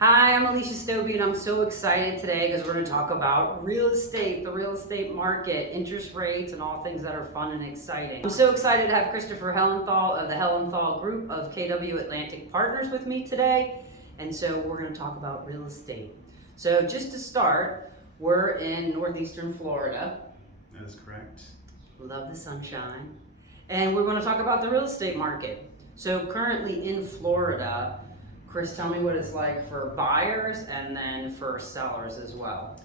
Hi, I'm Elysia and I'm so excited today because we're going to talk about real estate, the real estate market, interest rates, and all things that are fun and exciting. I'm so excited to have Christopher Helenthal of the Helenthal Group of KW Atlantic Partners with me today. And so we're going to talk about real estate. So just to start, we're in northeastern Florida. That is correct. Love the sunshine. And we're going to talk about the real estate market. So currently in Florida, Chris, tell me what it's like for buyers and then for sellers as well.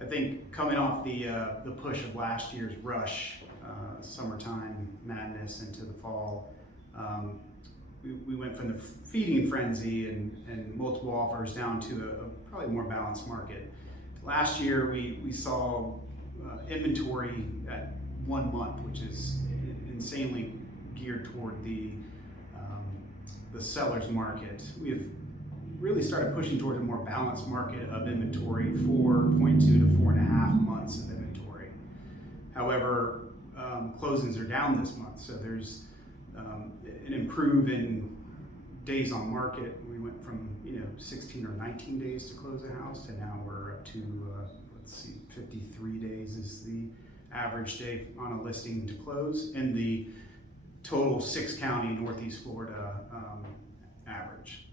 I think coming off the push of last year's rush, summertime madness into the fall, we went from the feeding frenzy and multiple offers down to a probably more balanced market. Last year we saw inventory at 1 month, which is insanely geared toward the seller's market. We have really started pushing toward a more balanced market of inventory, 4.2 to 4.5 months of inventory. However, closings are down this month, so there's an improve in days on market. We went from 16 or 19 days to close a house to now we're up to 53 days is the average day on a listing to close in the total 6-county Northeast Florida average.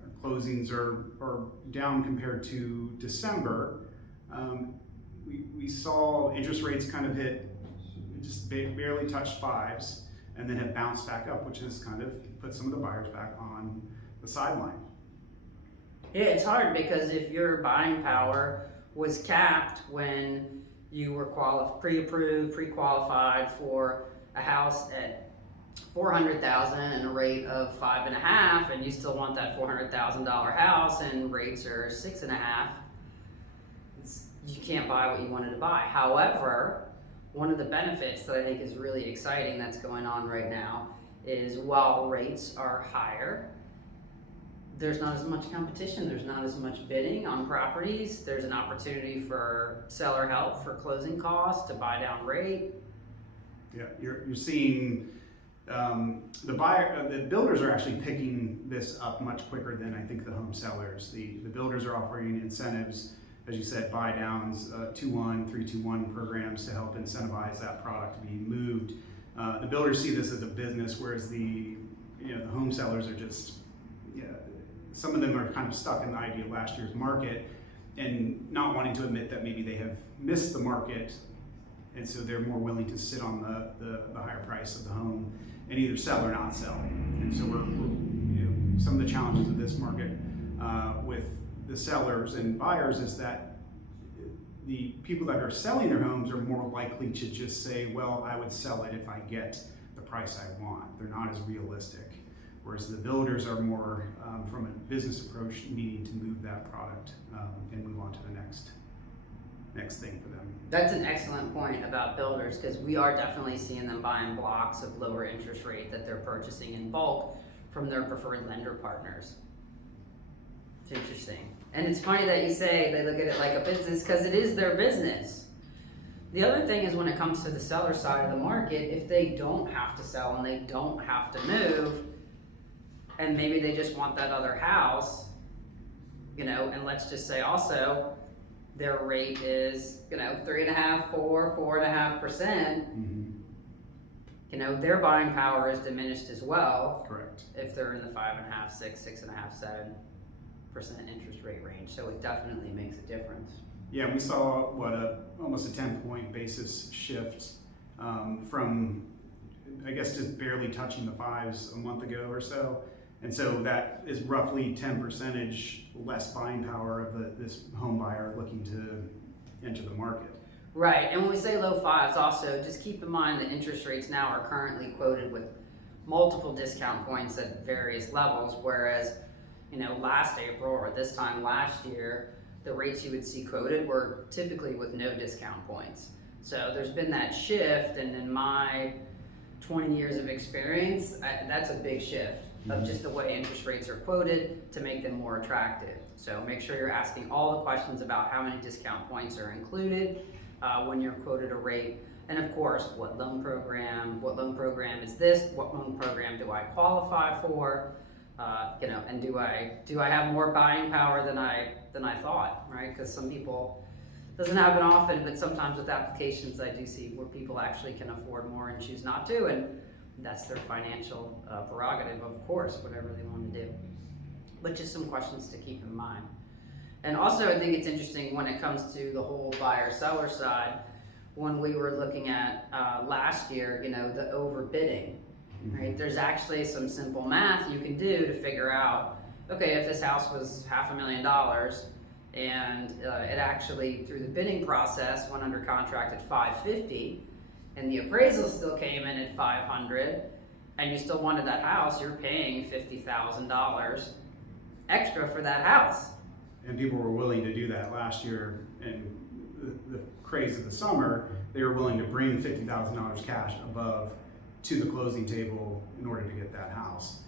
Our closings are down compared to December. We saw interest rates kind of hit, just barely touched fives, and then have bounced back up, which has kind of put some of the buyers back on the sideline. Yeah, it's hard because if your buying power was capped when you were pre-approved, pre-qualified for a house at $400,000 and a rate of 5.5, and you still want that $400,000 house and rates are 6.5, you can't buy what you wanted to buy. However, one of the benefits that I think is really exciting that's going on right now is while rates are higher, there's not as much competition, there's not as much bidding on properties, there's an opportunity for seller help for closing costs to buy down rate. Yeah, you're seeing the builders are actually picking this up much quicker than I think the home sellers. The builders are offering incentives, as you said, buy downs, 2-1, 3-2-1 programs to help incentivize that product to be moved. The builders see this as a business, whereas the home sellers are just, some of them are kind of stuck in the idea of last year's market and not wanting to admit that maybe they have missed the market. And so they're more willing to sit on the higher price of the home and either sell or not sell. And so we're some of the challenges of this market with the sellers and buyers is that the people that are selling their homes are more likely to just say, well, I would sell it if I get the price I want. They're not as realistic. Whereas the builders are more from a business approach, needing to move that product and move on to the next thing for them. That's an excellent point about builders because we are definitely seeing them buying blocks of lower interest rate that they're purchasing in bulk from their preferred lender partners. It's interesting. And it's funny that you say they look at it like a business because it is their business. The other thing is when it comes to the seller side of the market, if they don't have to sell and they don't have to move, and maybe they just want that other house, and let's just say also their rate is 3.5, 4.5%. Mm-hmm. Their buying power is diminished as well. Correct. If they're in the 5.5, 6, 6.5, 7% interest rate range, so it definitely makes a difference. Yeah, we saw almost a 10-point basis shift from I guess just barely touching the fives a month ago or so. And so that is roughly 10% less buying power of this home buyer looking to enter the market. Right, and when we say low fives, also just keep in mind that interest rates now are currently quoted with multiple discount points at various levels, whereas last April or this time last year, the rates you would see quoted were typically with no discount points. So there's been that shift, and in my 20 years of experience, that's a big shift of just the way interest rates are quoted to make them more attractive. So make sure you're asking all the questions about how many discount points are included when you're quoted a rate. And of course, what loan program is this? What loan program do I qualify for? And do I have more buying power than I thought, right? Because some people, doesn't happen often, but sometimes with applications I do see where people actually can afford more and choose not to, and that's their financial prerogative, of course, whatever they want to do. But just some questions to keep in mind. And also I think it's interesting when it comes to the whole buyer-seller side, when we were looking at last year, the overbidding, right? There's actually some simple math you can do to figure out, okay, if this house was $500,000 and it actually, through the bidding process, went under contract at $550, and the appraisal still came in at $500, and you still wanted that house, you're paying $50,000 extra for that house. And people were willing to do that last year, and the craze of the summer, they were willing to bring $50,000 cash above to the closing table in order to get that house.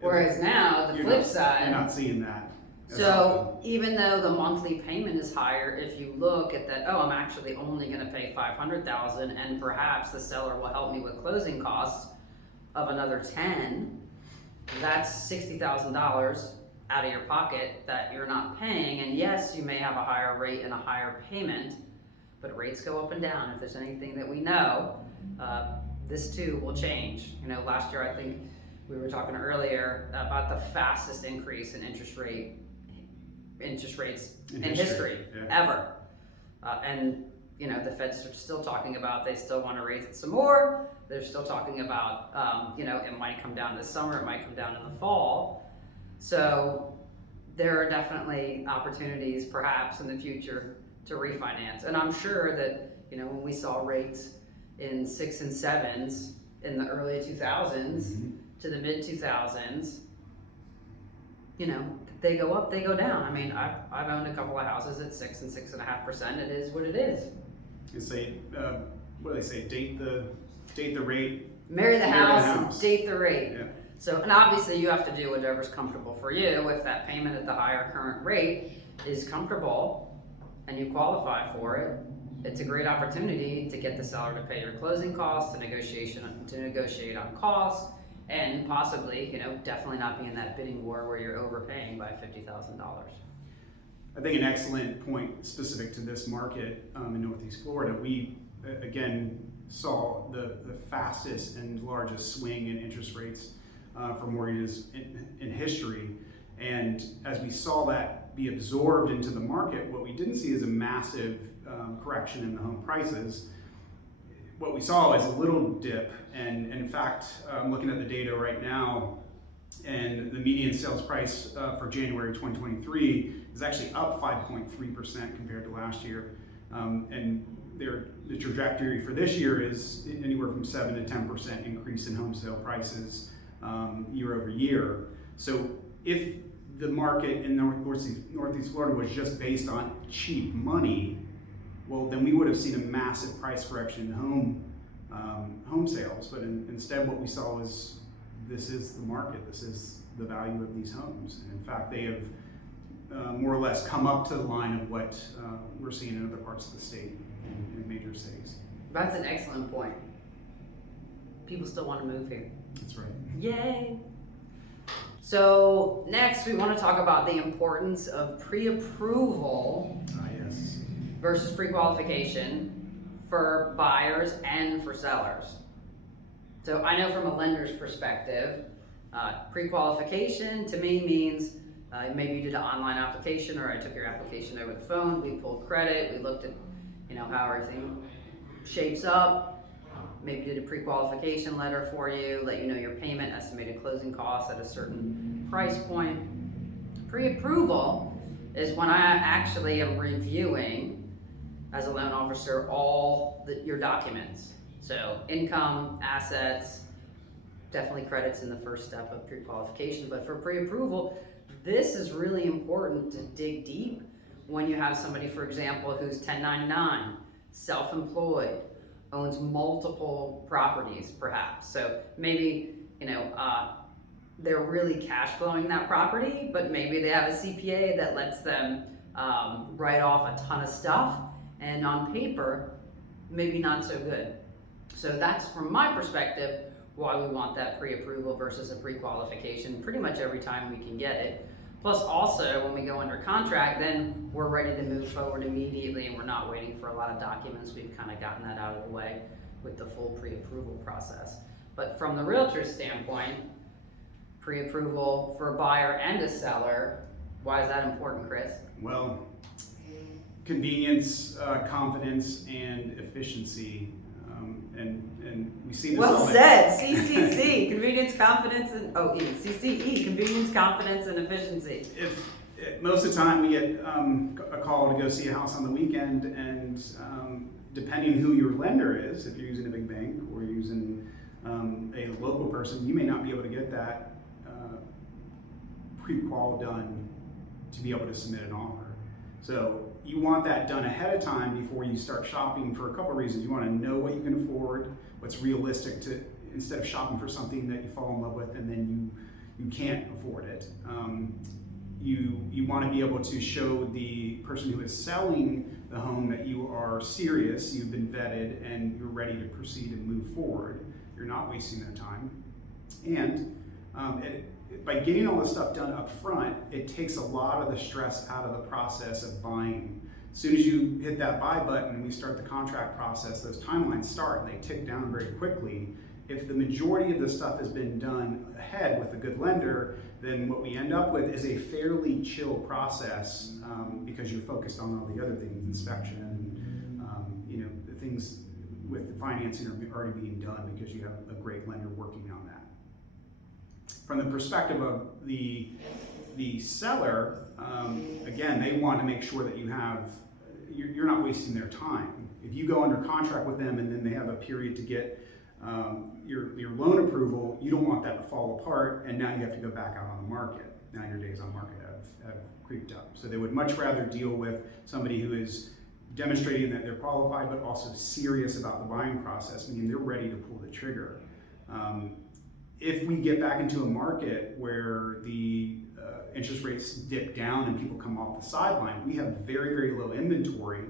Whereas now, the flip side, you're not seeing that. So even though the monthly payment is higher, if you look at that, I'm actually only going to pay $500,000, and perhaps the seller will help me with closing costs of another $10,000, that's $60,000 out of your pocket that you're not paying. And yes, you may have a higher rate and a higher payment, but rates go up and down. If there's anything that we know, this too will change. Last year I think we were talking earlier about the fastest increase in interest rates in history ever. And the Fed's still talking about they still want to raise it some more. They're still talking about it might come down this summer, it might come down in the fall. So there are definitely opportunities perhaps in the future to refinance. And I'm sure that when we saw rates in 6s and 7s in the early 2000s to the mid 2000s, they go up, they go down. I mean, I've owned a couple of houses at 6 and 6.5%. It is what it is. You say, what do they say? Date the rate. Marry the house. Date the rate. Yeah. So, and obviously you have to do whatever's comfortable for you. If that payment at the higher current rate is comfortable and you qualify for it, it's a great opportunity to get the seller to pay your closing costs, to negotiate on costs, and possibly, definitely not be in that bidding war where you're overpaying by $50,000. I think an excellent point specific to this market in Northeast Florida. We again saw the fastest and largest swing in interest rates for mortgages in history, and as we saw that be absorbed into the market, what we didn't see is a massive correction in the home prices. What we saw is a little dip, and in fact, I'm looking at the data right now, and the median sales price for January 2023 is actually up 5.3% compared to last year, and the trajectory for this year is anywhere from 7 to 10% increase in home sale prices year over year. So if the market in Northeast Florida was just based on cheap money, well, then we would have seen a massive price correction in home sales. But instead, what we saw was this is the market. This is the value of these homes. And in fact, they have more or less come up to the line of what we're seeing in other parts of the state, in major cities. That's an excellent point. People still want to move here. That's right. Yay! So next, we want to talk about the importance of pre-approval Yes. versus pre-qualification for buyers and for sellers. So I know from a lender's perspective, pre-qualification to me means maybe you did an online application, or I took your application over the phone, we pulled credit, we looked at how everything shapes up, maybe did a pre-qualification letter for you, let you know your payment, estimated closing costs at a certain price point. Pre-approval is when I actually am reviewing, as a loan officer, all your documents. So income, assets, definitely credits in the first step of pre-qualification. But for pre-approval, this is really important to dig deep when you have somebody, for example, who's 1099, self-employed, owns multiple properties perhaps. So maybe, they're really cash flowing that property, but maybe they have a CPA that lets them write off a ton of stuff, and on paper, maybe not so good. So that's, from my perspective, why we want that pre-approval versus a pre-qualification pretty much every time we can get it. Plus also, when we go under contract, then we're ready to move forward immediately and we're not waiting for a lot of documents. We've kind of gotten that out of the way with the full pre-approval process. But from the realtor's standpoint, pre-approval for a buyer and a seller, why is that important, Chris? Well, convenience, confidence, and efficiency. And we see this Well all said. CCC, convenience, confidence, and CCE, convenience, confidence, and efficiency. Most of the time we get a call to go see a house on the weekend, and depending who your lender is, if you're using a big bank or you're using a local person, you may not be able to get that pre-qual done to be able to submit an offer. So you want that done ahead of time before you start shopping for a couple of reasons. You want to know what you can afford, what's realistic to, instead of shopping for something that you fall in love with and then you can't afford it. You want to be able to show the person who is selling the home that you are serious, you've been vetted, and you're ready to proceed and move forward. You're not wasting their time. And by getting all this stuff done up front, it takes a lot of the stress out of the process of buying. As soon as you hit that buy button and we start the contract process, those timelines start and they tick down very quickly. If the majority of the stuff has been done ahead with a good lender, then what we end up with is a fairly chill process because you're focused on all the other things, inspection, and the things with the financing are already being done because you have a great lender working on that. From the perspective of the seller, again, they want to make sure that you're not wasting their time. If you go under contract with them and then they have a period to get your loan approval, you don't want that to fall apart and now you have to go back out on the market. Now your days on market have creeped up. So they would much rather deal with somebody who is demonstrating that they're qualified but also serious about the buying process, meaning they're ready to pull the trigger. If we get back into a market where the interest rates dip down and people come off the sideline, we have very, very low inventory.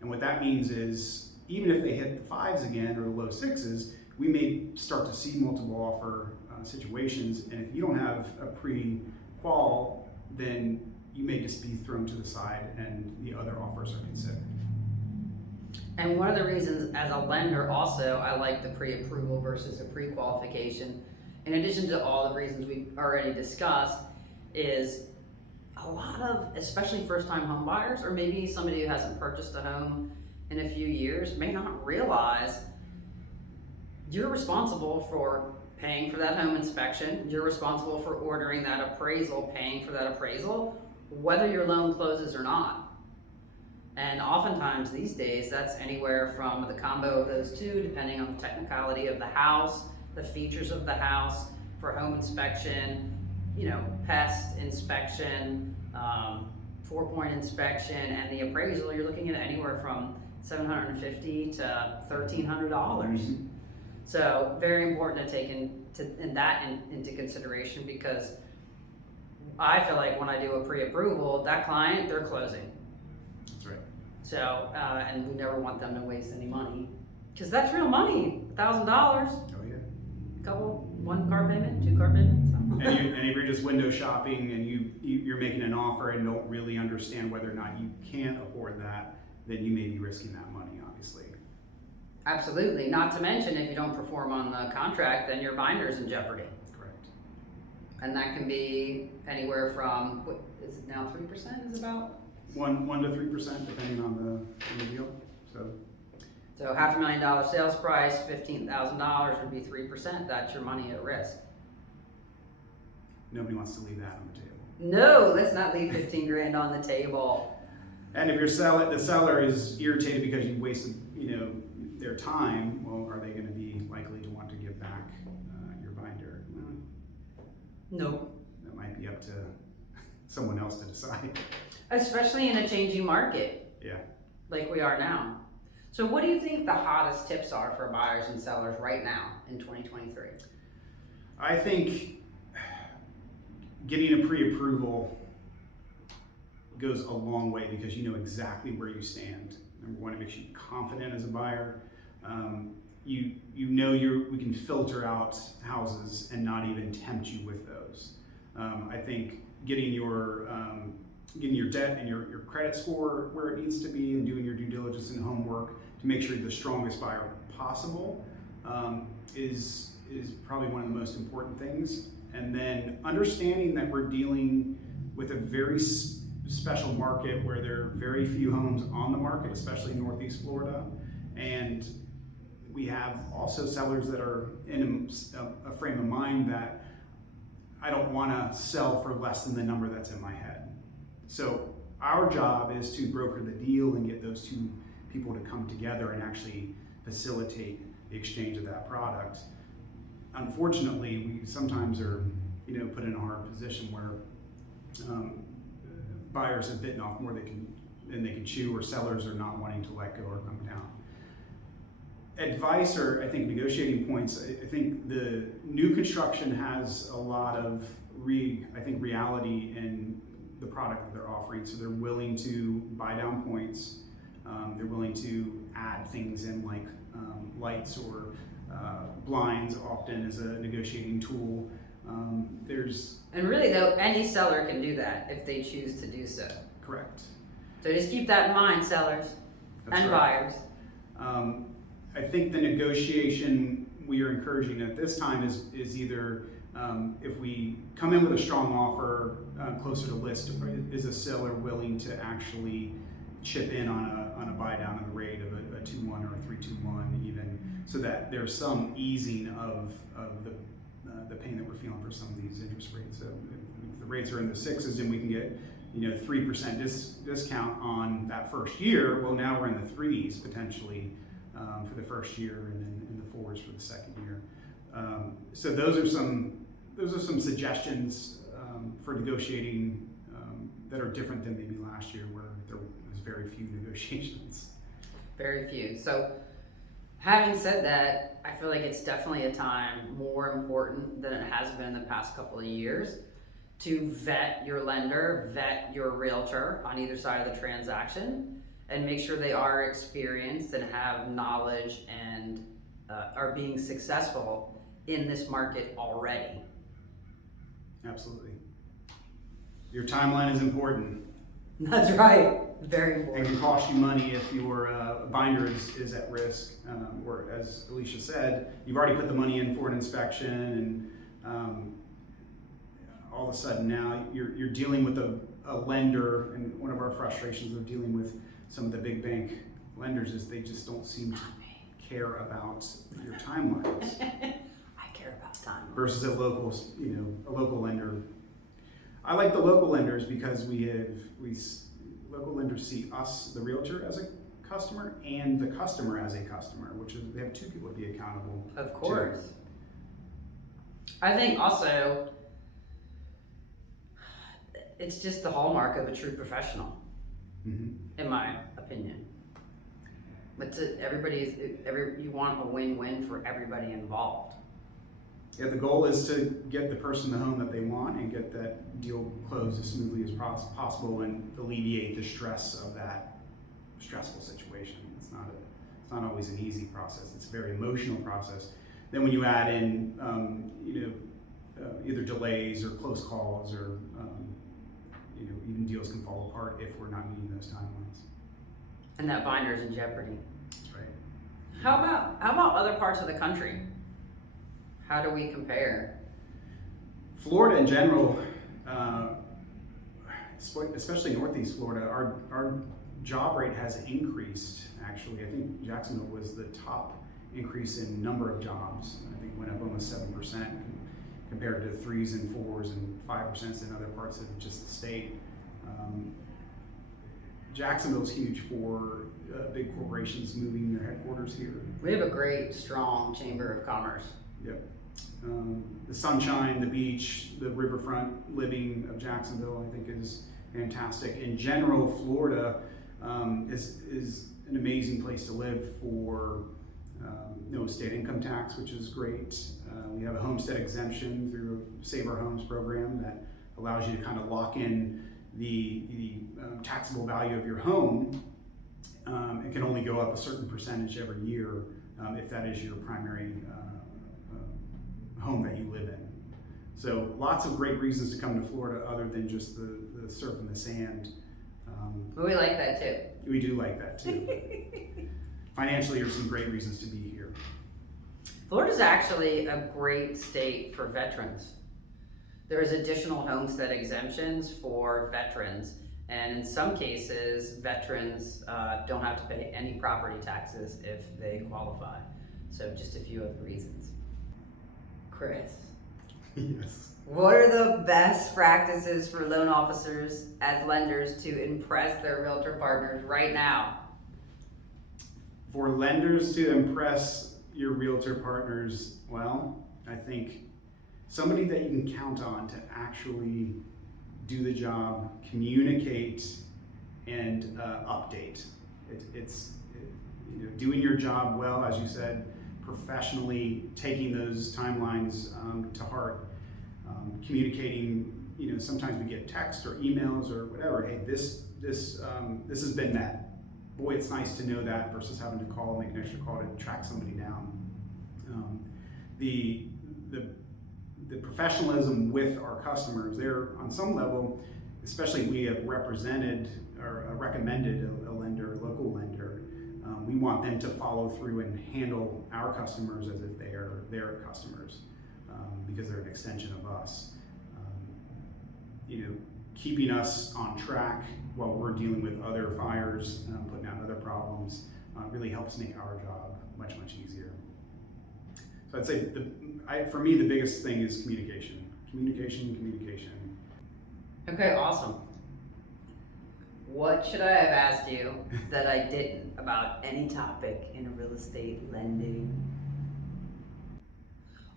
And what that means is even if they hit the fives again or the low sixes, we may start to see multiple offer situations. And if you don't have a pre-qual, then you may just be thrown to the side and the other offers are considered. And one of the reasons as a lender also, I like the pre-approval versus a pre-qualification, in addition to all the reasons we've already discussed, is a lot of, especially first-time home buyers, or maybe somebody who hasn't purchased a home in a few years, may not realize you're responsible for paying for that home inspection, you're responsible for ordering that appraisal, paying for that appraisal, whether your loan closes or not. And oftentimes these days, that's anywhere from the combo of those two, depending on the technicality of the house, the features of the house for home inspection, pest inspection, 4-point inspection, and the appraisal, you're looking at anywhere from $750 to $1,300. Mm-hmm. So very important to take into consideration, because I feel like when I do a pre-approval, that client, they're closing. That's right. So, and we never want them to waste any money, because that's real money, $1,000. Oh yeah. One car payment, 2 car payments. And if you're just window shopping and you're making an offer and don't really understand whether or not you can afford that, then you may be risking that money, obviously. Absolutely. Not to mention, if you don't perform on the contract, then your binder's in jeopardy. Correct. And that can be anywhere from, what is it now, 3% is about? 1 to 3% depending on the deal. So $500,000 sales price, $15,000 would be 3%. That's your money at risk. Nobody wants to leave that on the table. No, let's not leave 15 grand on the table. And if the seller is irritated because you wasted, their time, well, are they going to be likely to want to give back your binder? No. That might be up to someone else to decide. Especially in a changing market. Yeah. Like we are now. So what do you think the hottest tips are for buyers and sellers right now in 2023? I think getting a pre-approval goes a long way because you know exactly where you stand. Number one, it makes you confident as a buyer. we can filter out houses and not even tempt you with those. I think getting your debt and your credit score where it needs to be and doing your due diligence and homework to make sure you're the strongest buyer possible is probably one of the most important things. And then understanding that we're dealing with a very special market where there are very few homes on the market, especially in Northeast Florida. And we have also sellers that are in a frame of mind that I don't want to sell for less than the number that's in my head. So our job is to broker the deal and get those two people to come together and actually facilitate the exchange of that product. Unfortunately, we sometimes are, put in a hard position where buyers have bitten off more than they can chew, or sellers are not wanting to let go or come down. Advice, or I think negotiating points, I think the new construction has a lot of reality in the product that they're offering. So they're willing to buy down points. They're willing to add things in like lights or blinds often as a negotiating tool. And really though, any seller can do that if they choose to do so. Correct. So just keep that in mind, sellers and buyers. I think the negotiation we are encouraging at this time is either if we come in with a strong offer closer to list, is a seller willing to actually chip in on a buy down of the rate of a 2-1 or a 3-2-1 even, so that there's some easing of the pain that we're feeling for some of these interest rates. So if the rates are in the 6s and we can get 3% discount on that first year, well, now we're in the 3s potentially for the first year, and then in the 4s for the second year. So those are some suggestions for negotiating that are different than maybe last year, where there was very few negotiations. Very few. So having said that, I feel like it's definitely a time more important than it has been in the past couple of years to vet your lender, vet your realtor on either side of the transaction, and make sure they are experienced and have knowledge and are being successful in this market already. Absolutely. Your timeline is important. That's right. Very It important. can cost you money if your binder is at risk, or as Elysia said, you've already put the money in for an inspection, and all of a sudden now you're dealing with a lender, and one of our frustrations of dealing with some of the big bank lenders is they just don't seem to care about your timelines. I care about time. Versus a local lender. I like the local lenders because local lenders see us, the realtor, as a customer, and the customer as a customer, which is, they have two people to be accountable. Of course. I think also it's just the hallmark of a true professional, in my opinion. But you want a win-win for everybody involved. Yeah, the goal is to get the person the home that they want and get that deal closed as smoothly as possible and alleviate the stress of that stressful situation. It's not always an easy process. It's a very emotional process. Then when you add in either delays or close calls, or even deals can fall apart if we're not meeting those timelines. And that binder's in jeopardy. That's right. How about other parts of the country? How do we compare? Florida in general, especially Northeast Florida, our job rate has increased. Actually, I think Jacksonville was the top increase in number of jobs. I think it went up almost 7% compared to 3s and 4s and 5% in other parts of just the state. Jacksonville's huge for big corporations moving their headquarters here. We have a great, strong chamber of commerce. Yep. The sunshine, the beach, the riverfront living of Jacksonville, I think, is fantastic. In general, Florida is an amazing place to live for no state income tax, which is great. We have a homestead exemption through a Save Our Homes program that allows you to kind of lock in the taxable value of your home. It can only go up a certain percentage every year if that is your primary home that you live in. So lots of great reasons to come to Florida other than just the surf and the sand. But we like that too. We do like that too. Financially, there's some great reasons to be here. Florida's actually a great state for veterans. There's additional homestead exemptions for veterans, and in some cases, veterans don't have to pay any property taxes if they qualify. So just a few other reasons. Chris, Yes. what are the best practices for loan officers as lenders to impress their realtor partners right now? For lenders to impress your realtor partners, well, I think somebody that you can count on to actually do the job, communicate, and update. It's doing your job well, as you said, professionally, taking those timelines to heart, communicating. Sometimes we get text or emails or whatever. Hey, this has been met. Boy, it's nice to know that versus having to make an extra call to track somebody down. The professionalism with our customers, they're on some level, especially we have represented or recommended a lender, a local lender. We want them to follow through and handle our customers as if they are their customers, because they're an extension of us. Keeping us on track while we're dealing with other fires, putting out other problems, really helps make our job much, much easier. So I'd say, for me, the biggest thing is communication. Communication. Okay, awesome. What should I have asked you that I didn't about any topic in real estate lending?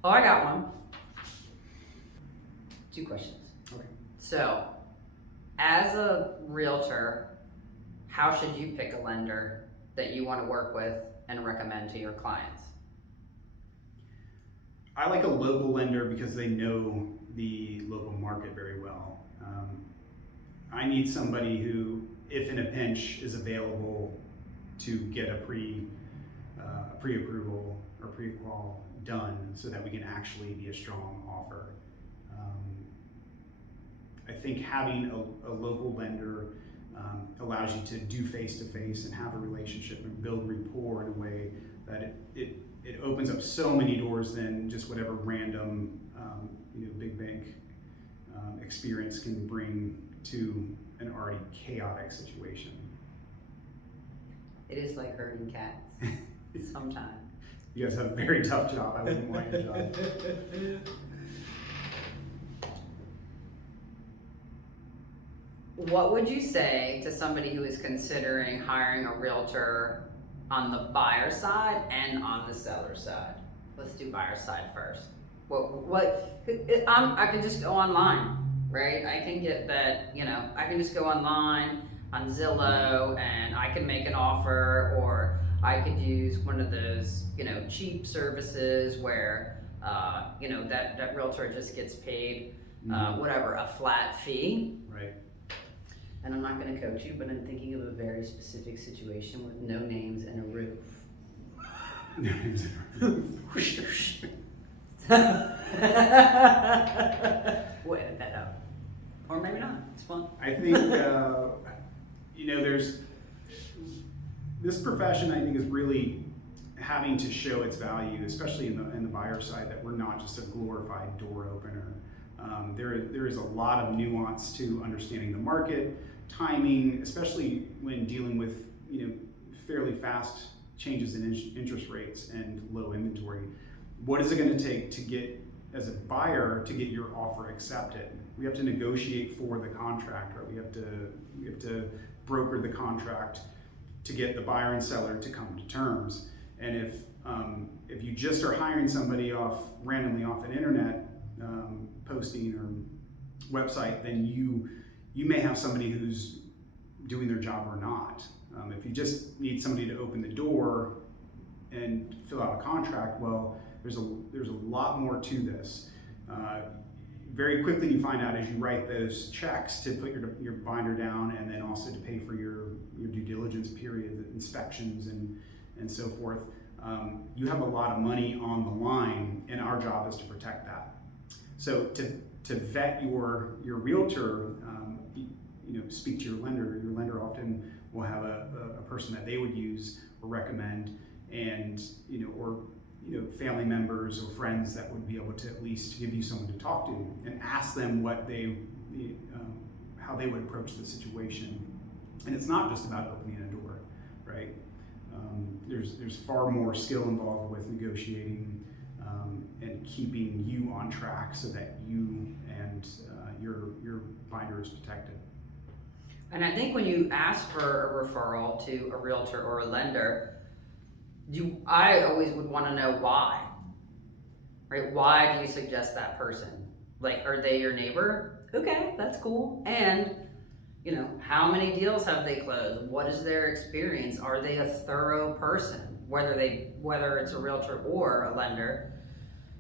Oh, I got one. 2 questions. Okay. So, as a realtor, how should you pick a lender that you want to work with and recommend to your clients? I like a local lender because they know the local market very well. I need somebody who, if in a pinch, is available to get a pre-approval or pre-qual done so that we can actually be a strong offer. I think having a local lender allows you to do face-to-face and have a relationship and build rapport in a way that it opens up so many doors than just whatever random big bank experience can bring to an already chaotic situation. It is like herding cats sometimes. You guys have a very tough job. I wouldn't want your job. What would you say to somebody who is considering hiring a realtor on the buyer side and on the seller side? Let's do buyer side first. I can just go online, right? I can get that, I can just go online on Zillow and I can make an offer, or I could use one of those, cheap services where, that realtor just gets paid, a flat fee. Right. And I'm not going to coach you, but I'm thinking of a very specific situation with no names and a roof. We'll edit that out. Or maybe not. It's fun. I think, there's this profession, I think, is really having to show its value, especially in the buyer side, that we're not just a glorified door opener. There is a lot of nuance to understanding the market, timing, especially when dealing with fairly fast changes in interest rates and low inventory. What is it going to take to get, as a buyer, to get your offer accepted? We have to negotiate for the contract, right? We have to broker the contract to get the buyer and seller to come to terms. And if you just are hiring somebody randomly off an internet posting or website, then you may have somebody who's doing their job or not. If you just need somebody to open the door and fill out a contract, well, there's a lot more to this. Very quickly you find out as you write those checks to put your binder down, and then also to pay for your due diligence period, the inspections and so forth. you have a lot of money on the line, and our job is to protect that. So to vet your realtor, speak to your lender. Your lender often will have a person that they would use or recommend, and family members or friends that would be able to at least give you someone to talk to and ask them what how they would approach the situation. And it's not just about opening a door, right? There's far more skill involved with negotiating and keeping you on track so that you and your binder is protected. And I think when you ask for a referral to a realtor or a lender, I always would want to know why, right? Why do you suggest that person? Like, are they your neighbor? Okay, that's cool. And, how many deals have they closed? What is their experience? Are they a thorough person? Whether it's a realtor or a lender.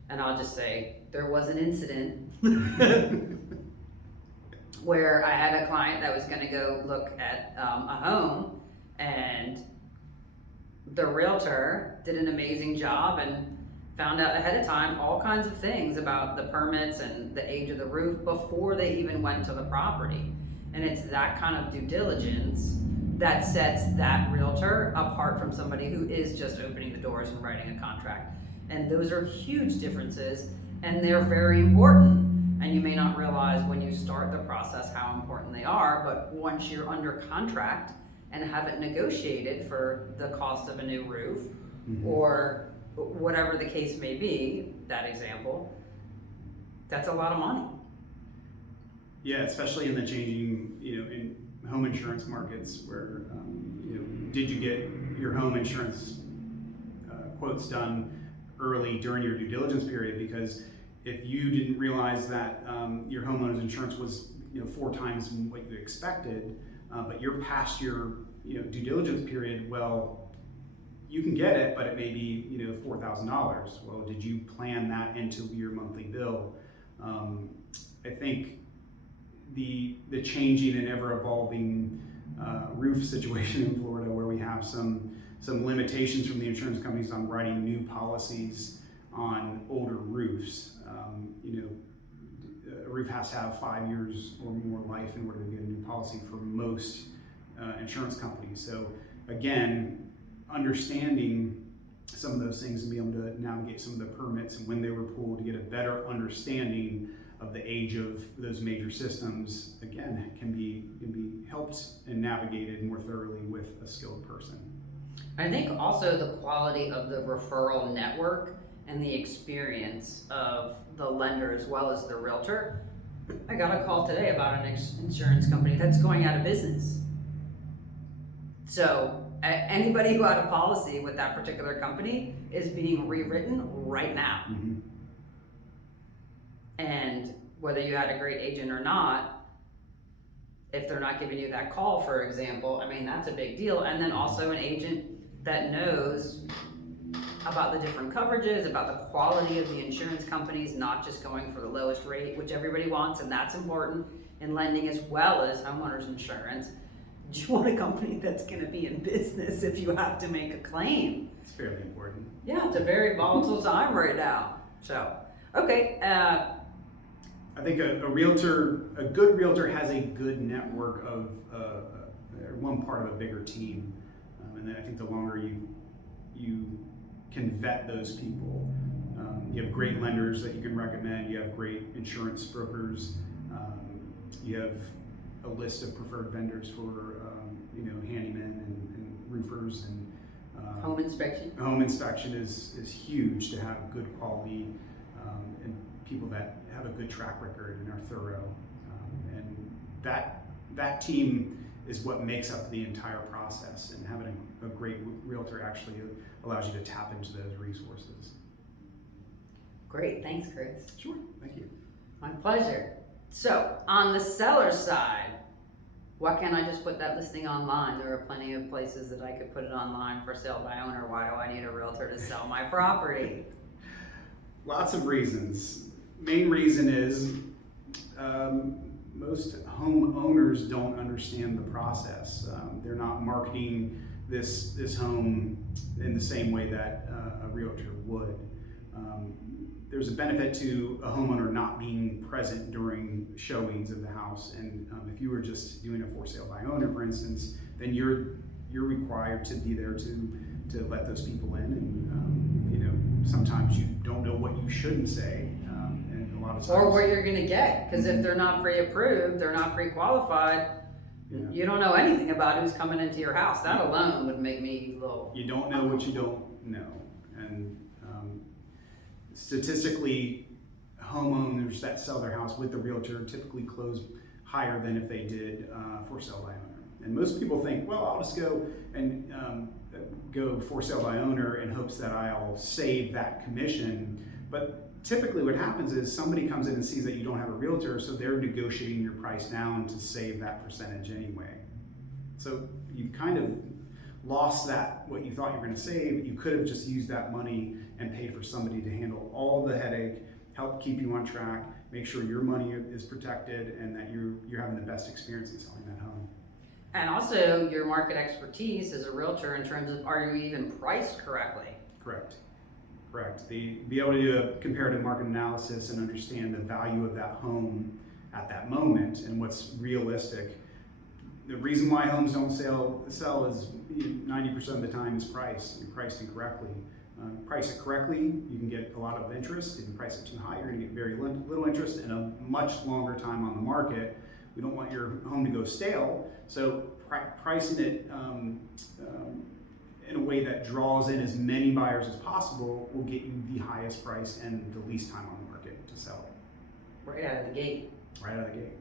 And I'll just say, there was an incident where I had a client that was going to go look at a home, and the realtor did an amazing job and found out ahead of time all kinds of things about the permits and the age of the roof before they even went to the property. And it's that kind of due diligence that sets that realtor apart from somebody who is just opening the doors and writing a contract. And those are huge differences, and they're very important. And you may not realize when you start the process how important they are, but once you're under contract and have it negotiated for the cost of a new roof, or whatever the case may be, that example, that's a lot of money. Yeah, especially in the changing, in home insurance markets where, did you get your home insurance quotes done early during your due diligence period? Because if you didn't realize that your homeowner's insurance was 4 times what you expected, but you're past your due diligence period, well, you can get it, but it may be $4,000. Well, did you plan that into your monthly bill? I think the changing and ever evolving roof situation in Florida, where we have some limitations from the insurance companies on writing new policies on older roofs. A roof has to have 5 years or more life in order to get a new policy for most insurance companies. So again, understanding some of those things and be able to navigate some of the permits and when they were pulled to get a better understanding of the age of those major systems, again, can be helped and navigated more thoroughly with a skilled person. I think also the quality of the referral network and the experience of the lender as well as the realtor. I got a call today about an insurance company that's going out of business. So anybody who had a policy with that particular company is being rewritten right now. And whether you had a great agent or not, if they're not giving you that call, for example, that's a big deal. And then also an agent that knows about the different coverages, about the quality of the insurance companies, not just going for the lowest rate, which everybody wants, and that's important in lending as well as homeowners insurance. You want a company that's going to be in business if you have to make a claim. It's fairly important. Yeah, it's a very volatile time right now. So, okay. I think a good realtor has a good network of one part of a bigger team, and then I think the longer you can vet those people, you have great lenders that you can recommend. You have great insurance brokers. You have a list of preferred vendors for handymen and roofers and home inspection. Home inspection is huge to have good quality and people that have a good track record and are thorough, and that team is what makes up the entire process, and having a great realtor actually allows you to tap into those resources. Great, thanks Chris. Sure, thank you. My pleasure. So on the seller side, why can't I just put that listing online? There are plenty of places that I could put it online for sale by owner. Why do I need a realtor to sell my property? Lots of reasons. Main reason is most homeowners don't understand the process. They're not marketing this home in the same way that a realtor would. There's a benefit to a homeowner not being present during showings of the house, and if you were just doing a for sale by owner, for instance, then you're required to be there to let those people in, and you know, sometimes you don't know what you shouldn't say, and a lot of times, or what you're gonna get, because if they're not pre-approved, they're not pre-qualified, you don't know anything about who's coming into your house. That alone would make me a little. You don't know what you don't know, and statistically, homeowners that sell their house with the realtor typically close higher than if they did for sale by owner. And most people think, well, I'll just go and go for sale by owner in hopes that I'll save that commission. But typically what happens is somebody comes in and sees that you don't have a realtor, so they're negotiating your price down to save that percentage anyway. So you kind of lost that, what you thought you were going to save. You could have just used that money and paid for somebody to handle all the headache, help keep you on track, make sure your money is protected, and that you're having the best experience in selling that home. And also your market expertise as a realtor in terms of, are you even priced correctly? Correct. Be able to do a comparative market analysis and understand the value of that home at that moment and what's realistic. The reason why homes don't sell is 90% of the time is price. You priced incorrectly. Price it correctly, you can get a lot of interest. If you price it too high, you're going to get very little interest and a much longer time on the market. We don't want your home to go stale, so pricing it in a way that draws in as many buyers as possible will get you the highest price and the least time on the market to sell it. Right out of the gate. Right out of the gate.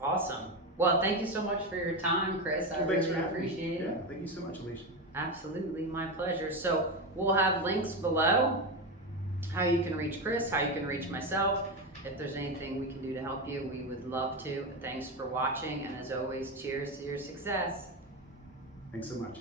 Awesome. Well, thank you so much for your time, Chris. I really appreciate it. Yeah, thank you so much, Elysia. Absolutely, my pleasure. So we'll have links below, how you can reach Chris, how you can reach myself. If there's anything we can do to help you, we would love to. Thanks for watching, and as always, cheers to your success. Thanks so much.